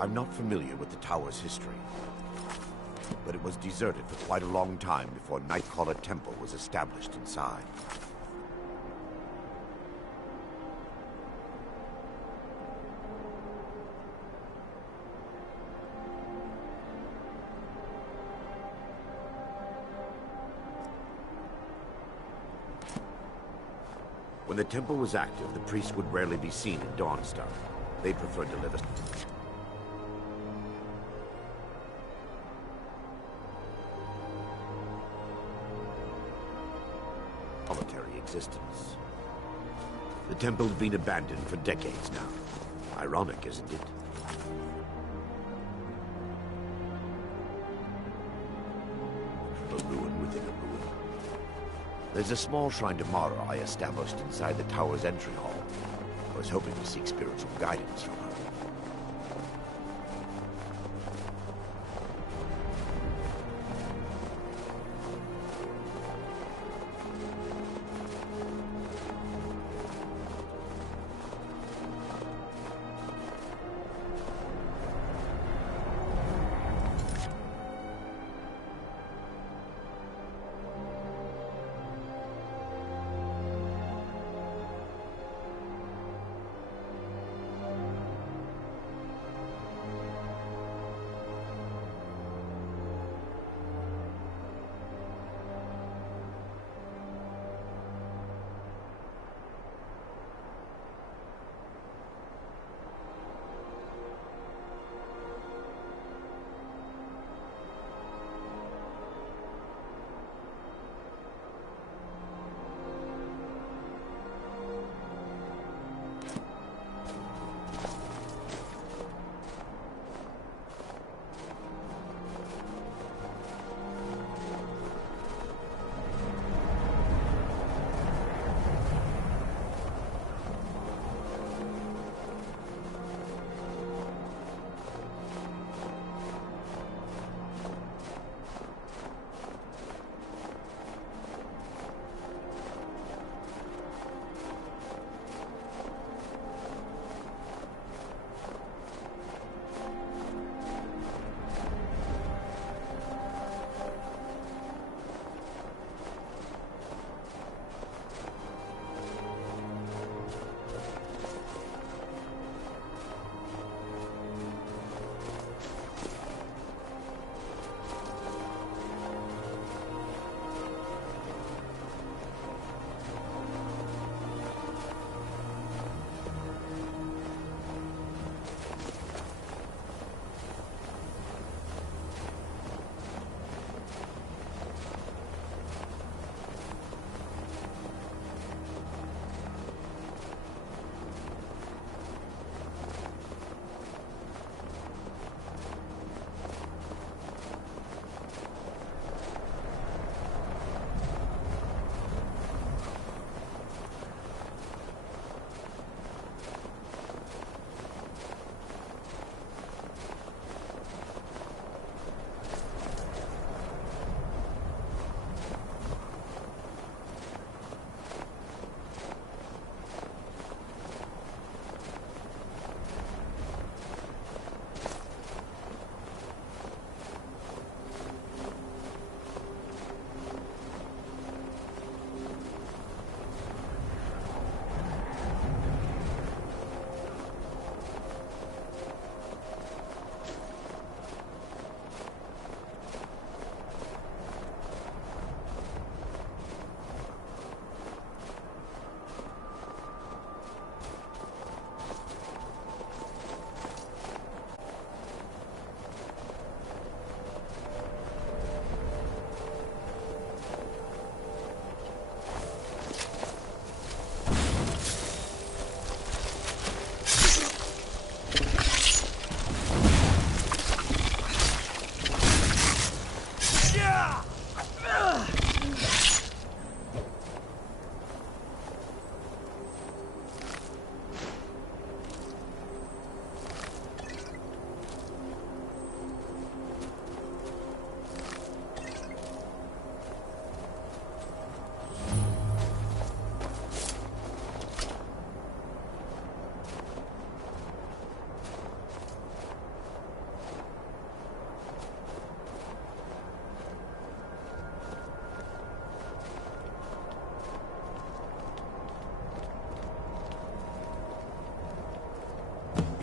I'm not familiar with the tower's history, but it was deserted for quite a long time before Nightcaller Temple was established inside. When the temple was active, the priests would rarely be seen in Dawnstar. They preferred to live a solitary existence. The temple's been abandoned for decades now. Ironic, isn't it? A ruin within a ruin. There's a small shrine to Mara I established inside the tower's entry hall. I was hoping to seek spiritual guidance from her.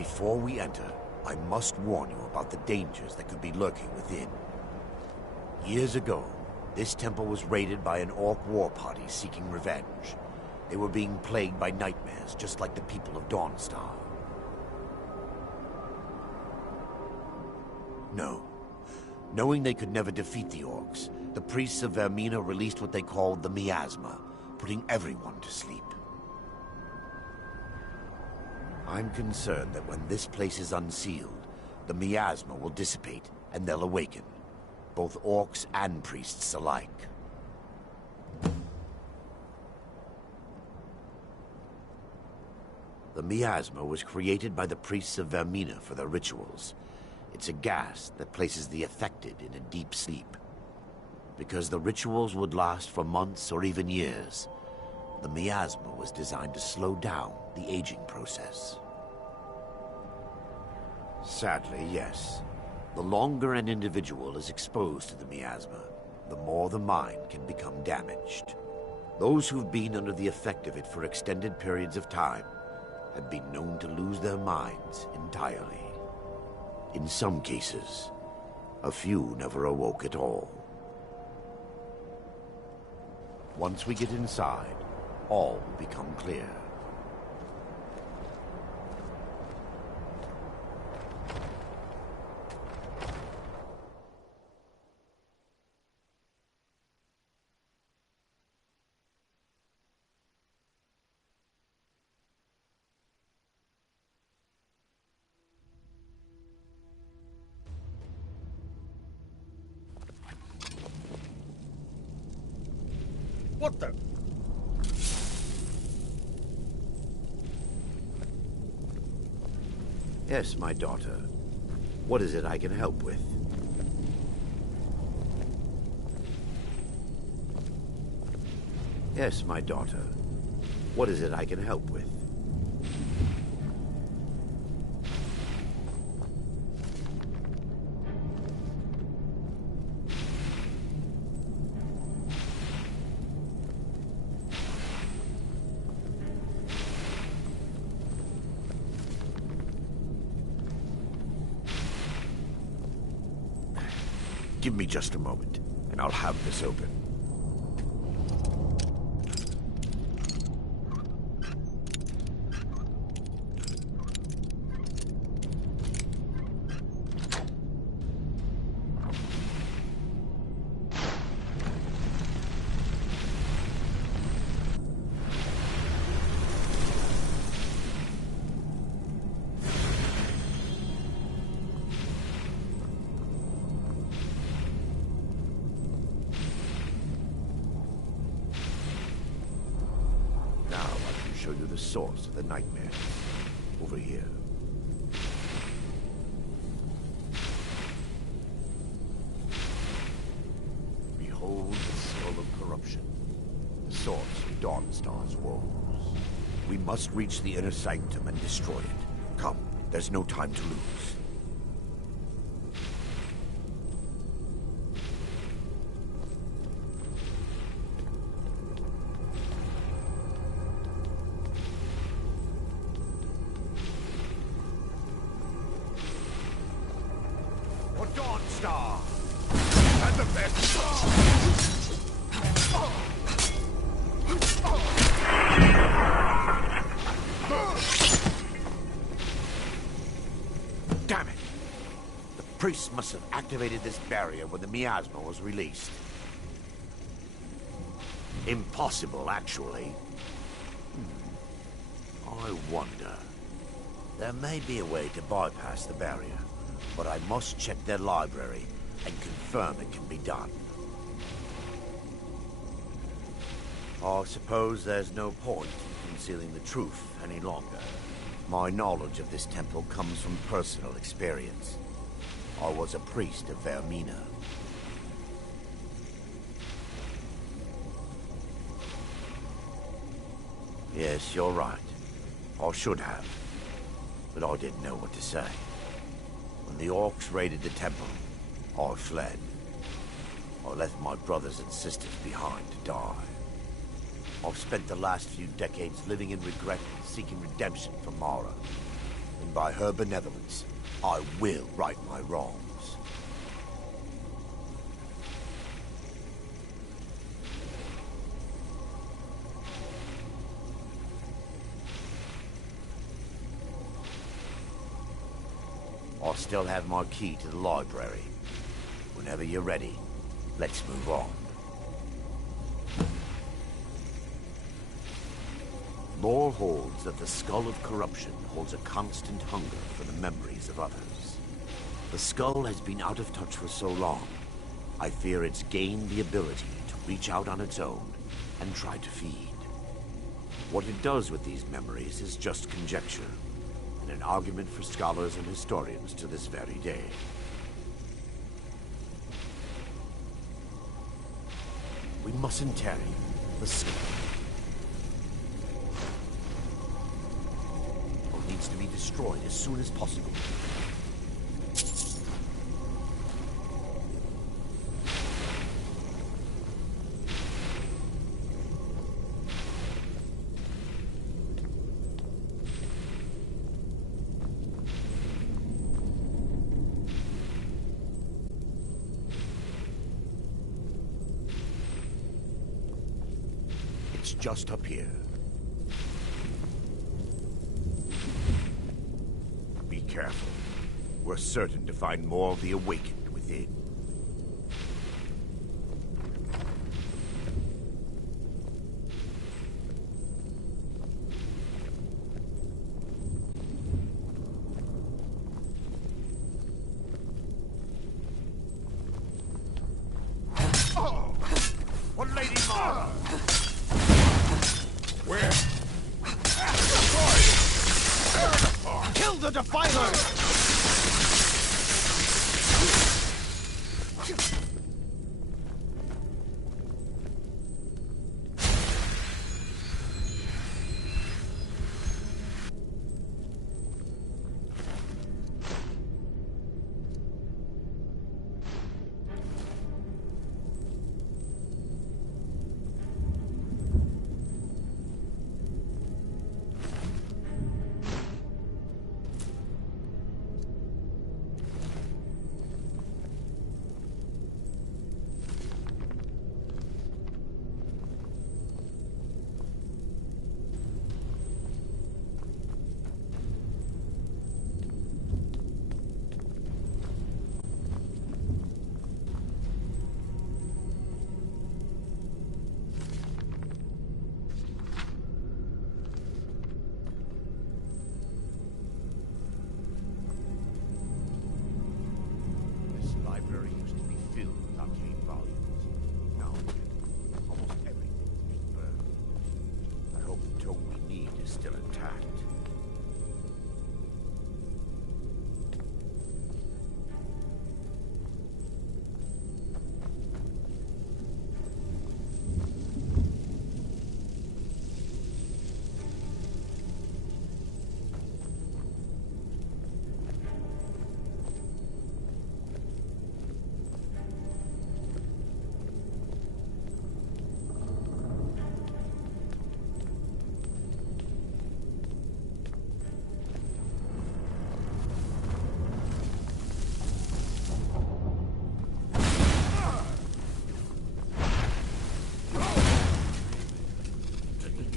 Before we enter, I must warn you about the dangers that could be lurking within. Years ago, this temple was raided by an orc war party seeking revenge. They were being plagued by nightmares, just like the people of Dawnstar. No. Knowing they could never defeat the orcs, the priests of Vermina released what they called the miasma, putting everyone to sleep. I'm concerned that when this place is unsealed, the miasma will dissipate and they'll awaken. Both orcs and priests alike. The miasma was created by the priests of Vermina for their rituals. It's a gas that places the affected in a deep sleep. Because the rituals would last for months or even years, the miasma was designed to slow down the aging process. Sadly, yes. The longer an individual is exposed to the miasma, the more the mind can become damaged. Those who've been under the effect of it for extended periods of time have been known to lose their minds entirely. In some cases, a few never awoke at all. Once we get inside, all will become clear. What the? Yes, my daughter. What is it I can help with? Yes, my daughter. What is it I can help with? Give me just a moment, and I'll have this open. Show you the source of the nightmares. Over here. Behold the skull of corruption. The source of Dawnstar's woes. We must reach the inner sanctum and destroy it. Come, there's no time to lose. Dawnstar! And the best! Damn it! The priests must have activated this barrier when the miasma was released. Impossible, actually. I wonder. There may be a way to bypass the barrier. But I must check their library and confirm it can be done. I suppose there's no point in concealing the truth any longer. My knowledge of this temple comes from personal experience. I was a priest of Vermina. Yes, you're right. I should have. But I didn't know what to say. When the orcs raided the temple, I fled. I left my brothers and sisters behind to die. I've spent the last few decades living in regret and seeking redemption for Mara. and by her benevolence, I will right my wrongs. I still have my key to the library. Whenever you're ready, let's move on. Lore holds that the skull of corruption holds a constant hunger for the memories of others. The skull has been out of touch for so long, I fear it's gained the ability to reach out on its own and try to feed. What it does with these memories is just conjecture, and an argument for scholars and historians to this very day. We mustn't tarry. The skull needs to be destroyed as soon as possible. It's just up here. Be careful. We're certain to find more of the awakened within. Oh! What Lady Mara? Where? Kill the Defiler!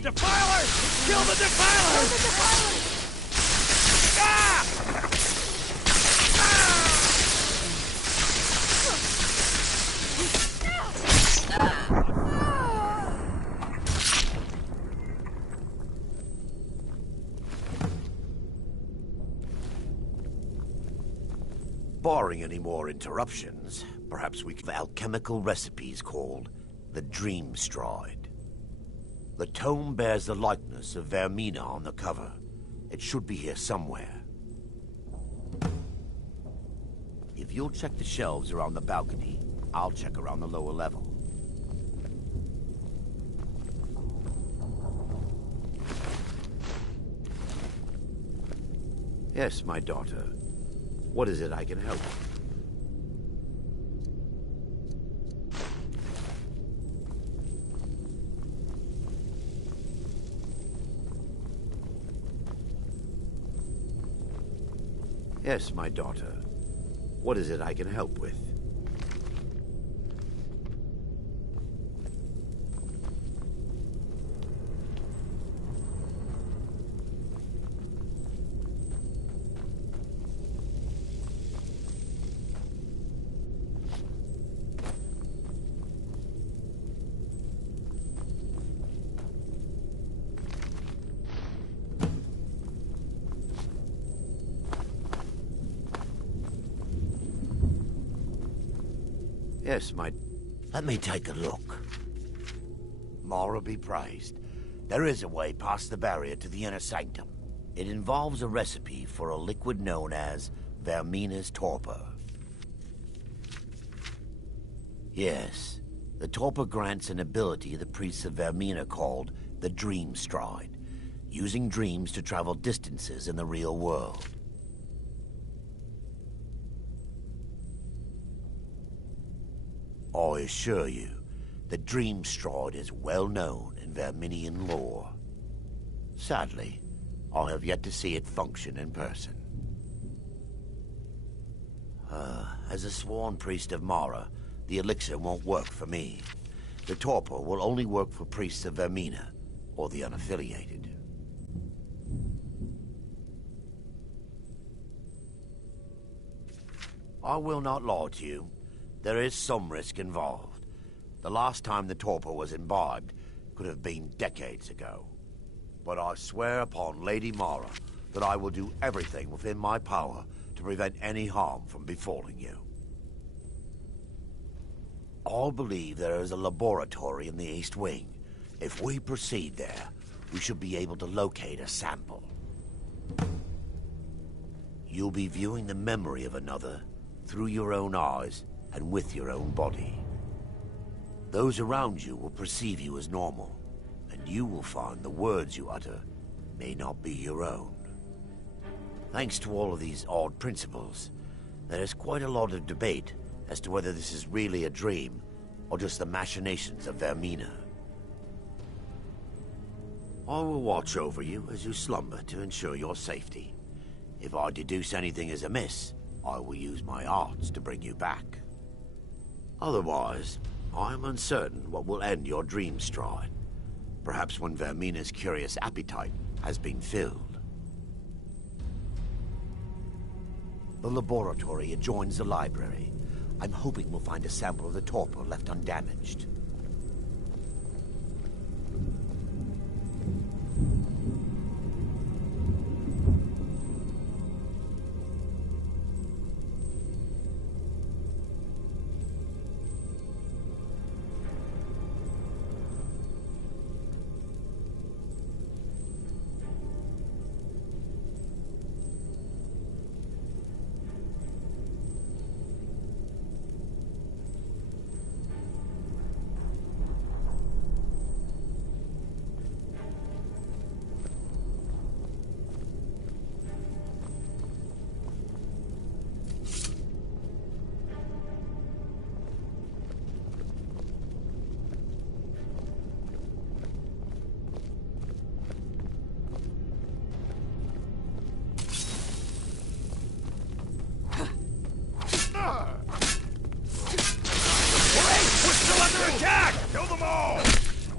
Defiler! Kill the Defiler! Kill the Defiler! Ah! Barring any more interruptions, perhaps we can alchemical recipes called the Dream Stride. The tome bears the likeness of Vermina on the cover. It should be here somewhere. If you'll check the shelves around the balcony, I'll check around the lower level. Yes, my daughter. What is it I can help? Yes, my daughter. What is it I can help with? Yes, my... Let me take a look. Mara be praised. There is a way past the barrier to the inner sanctum. It involves a recipe for a liquid known as Vermina's torpor. Yes, the torpor grants an ability the priests of Vermina called the Dream Stride, using dreams to travel distances in the real world. I assure you, the Dream Stride is well known in Verminian lore. Sadly, I have yet to see it function in person. As a sworn priest of Mara, the elixir won't work for me. The torpor will only work for priests of Vermina, or the unaffiliated. I will not lie to you. There is some risk involved. The last time the torpor was imbibed could have been decades ago. But I swear upon Lady Mara that I will do everything within my power to prevent any harm from befalling you. I believe there is a laboratory in the East Wing. If we proceed there, we should be able to locate a sample. You'll be viewing the memory of another through your own eyes and with your own body. Those around you will perceive you as normal, and you will find the words you utter may not be your own. Thanks to all of these odd principles, there is quite a lot of debate as to whether this is really a dream or just the machinations of Vermina. I will watch over you as you slumber to ensure your safety. If I deduce anything is amiss, I will use my arts to bring you back. Otherwise, I am uncertain what will end your dream stride. Perhaps when Vermina's curious appetite has been filled. The laboratory adjoins the library. I'm hoping we'll find a sample of the torpor left undamaged.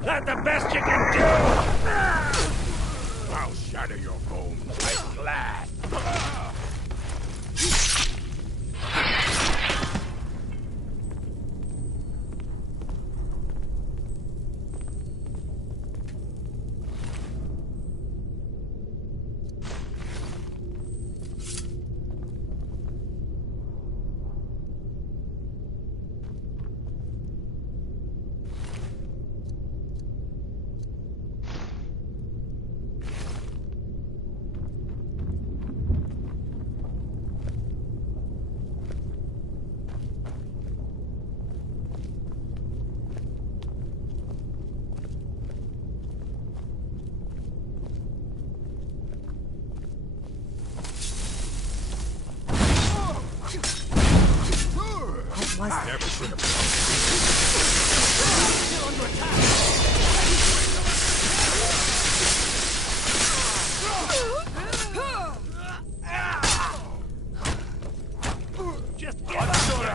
That the best you can do? I'll shatter your bones like glass.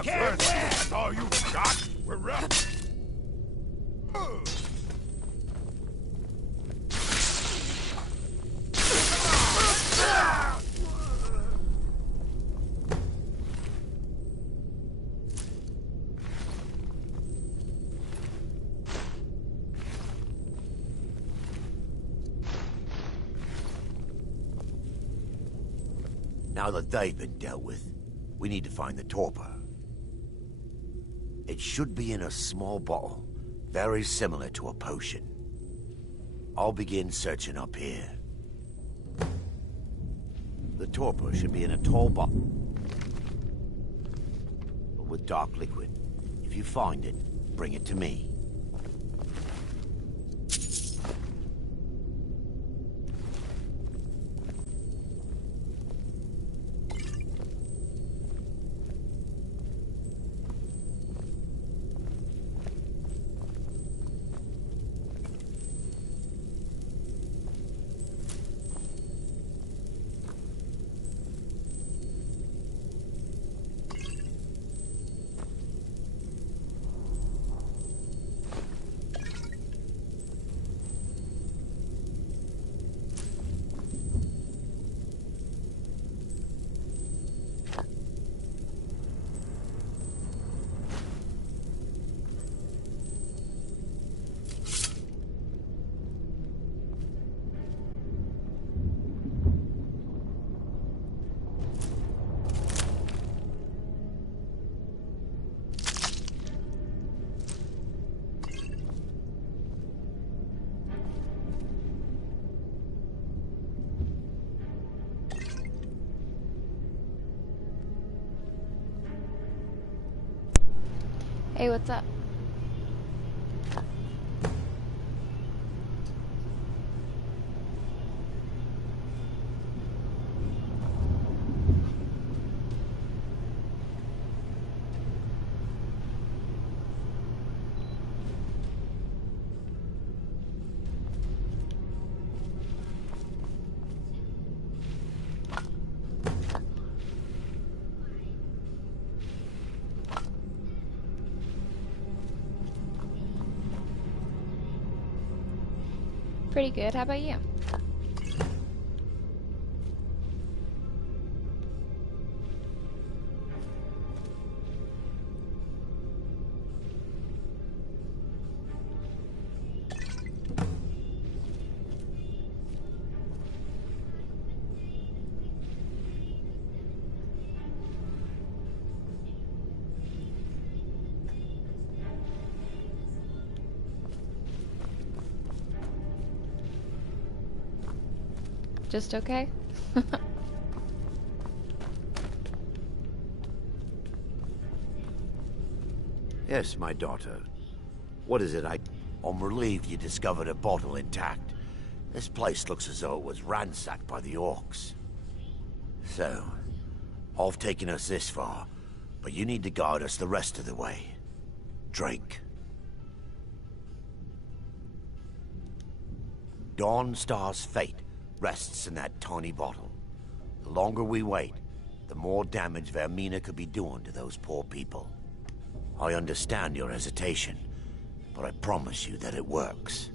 first. That's all you got? We're up. Now that they've been dealt with, we need to find the torpor. It should be in a small bottle, very similar to a potion. I'll begin searching up here. The torpor should be in a tall bottle, but with dark liquid. If you find it, bring it to me. Hey, what's up? Pretty good. How about you? Just okay? Yes, my daughter. What is it? I'm relieved you discovered a bottle intact. This place looks as though it was ransacked by the orcs. So, I've taken us this far, but you need to guide us the rest of the way. Drink. Dawnstar's fate rests in that tiny bottle. The longer we wait, the more damage Vermina could be doing to those poor people. I understand your hesitation, but I promise you that it works.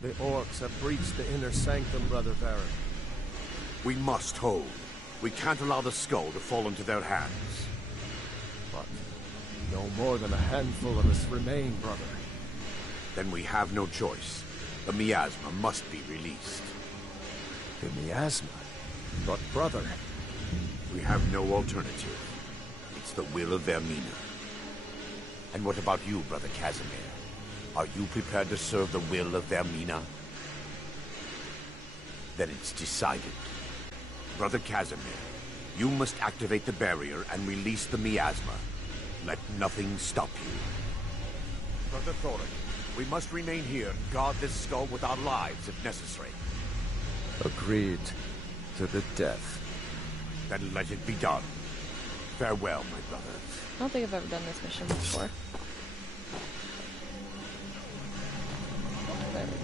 The orcs have breached the inner sanctum, Brother Baron. We must hold. We can't allow the skull to fall into their hands. But no more than a handful of us remain, brother. Then we have no choice. The miasma must be released. The miasma? But brother... We have no alternative. It's the will of Vermina. And what about you, Brother Casimir? Are you prepared to serve the will of Vermina? Then it's decided. Brother Casimir, you must activate the barrier and release the miasma. Let nothing stop you. Brother Thorin, we must remain here and guard this skull with our lives if necessary. Agreed to the death. Then let it be done. Farewell, my brothers. I don't think I've ever done this mission before. There we go.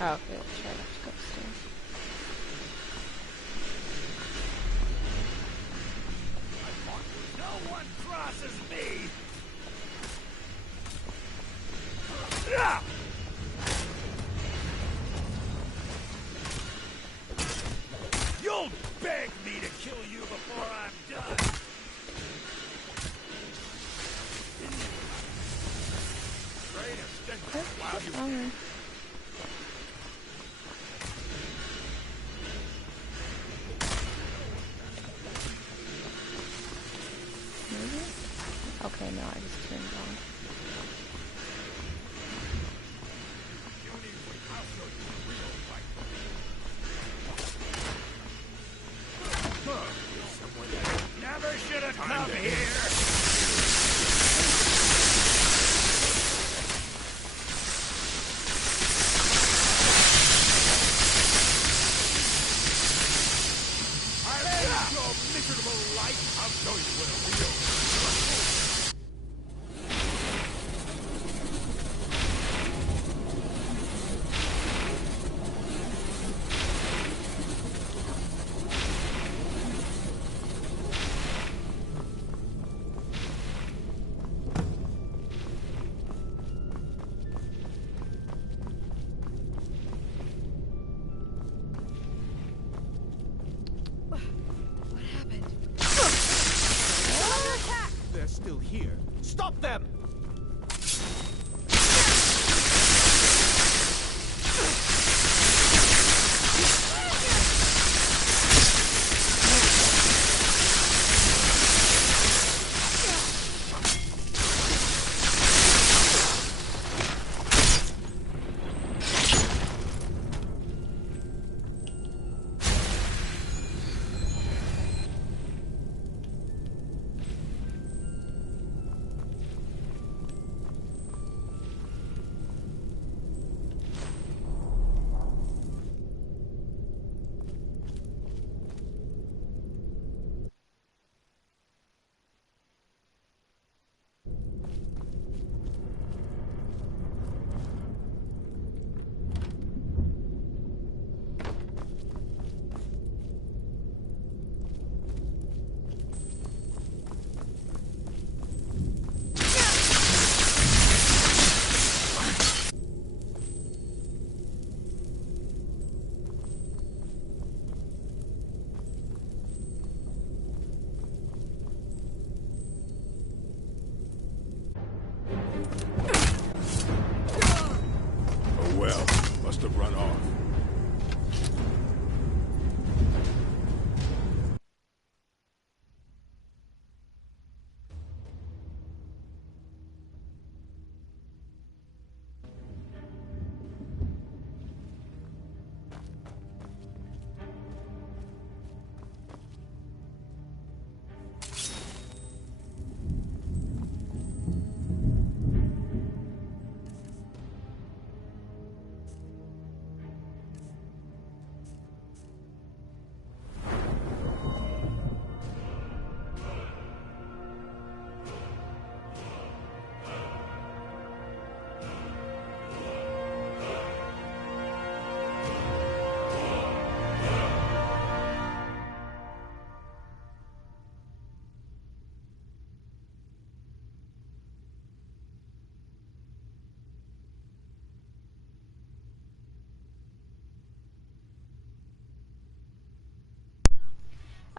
Oh, okay, let's try not to go upstairs. No one crosses me! You'll beg me to kill you before I'm done! Alright. Maybe? Okay, no, I just turned it on. Never should have come here! I'll show you what a real... Still here. Stop them!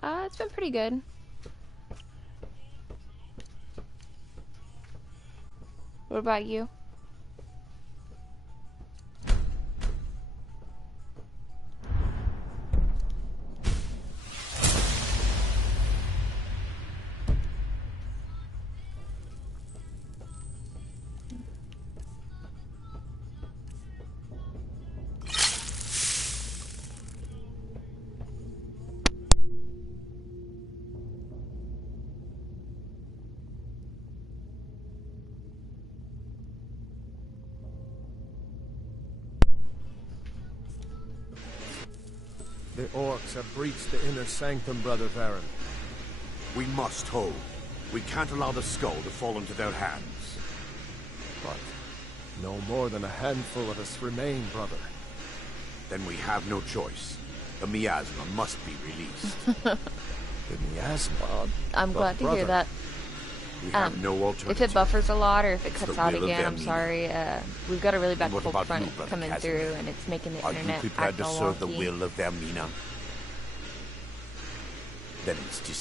It's been pretty good. What about you? The orcs have breached the inner sanctum, Brother Varen. We must hold. We can't allow the skull to fall into their hands. But no more than a handful of us remain, brother. Then we have no choice. The miasma must be released. The miasma? Well, I'm glad to hear brother, that. We have no alternative. If it buffers a lot or if it It's cuts the out will of again, I'm them, sorry. We've got a really bad And what cold about front you, Brother coming Casimir? through, and it's making the Are you internet prepared act to all serve the wonky. will of Vermina? Then it's just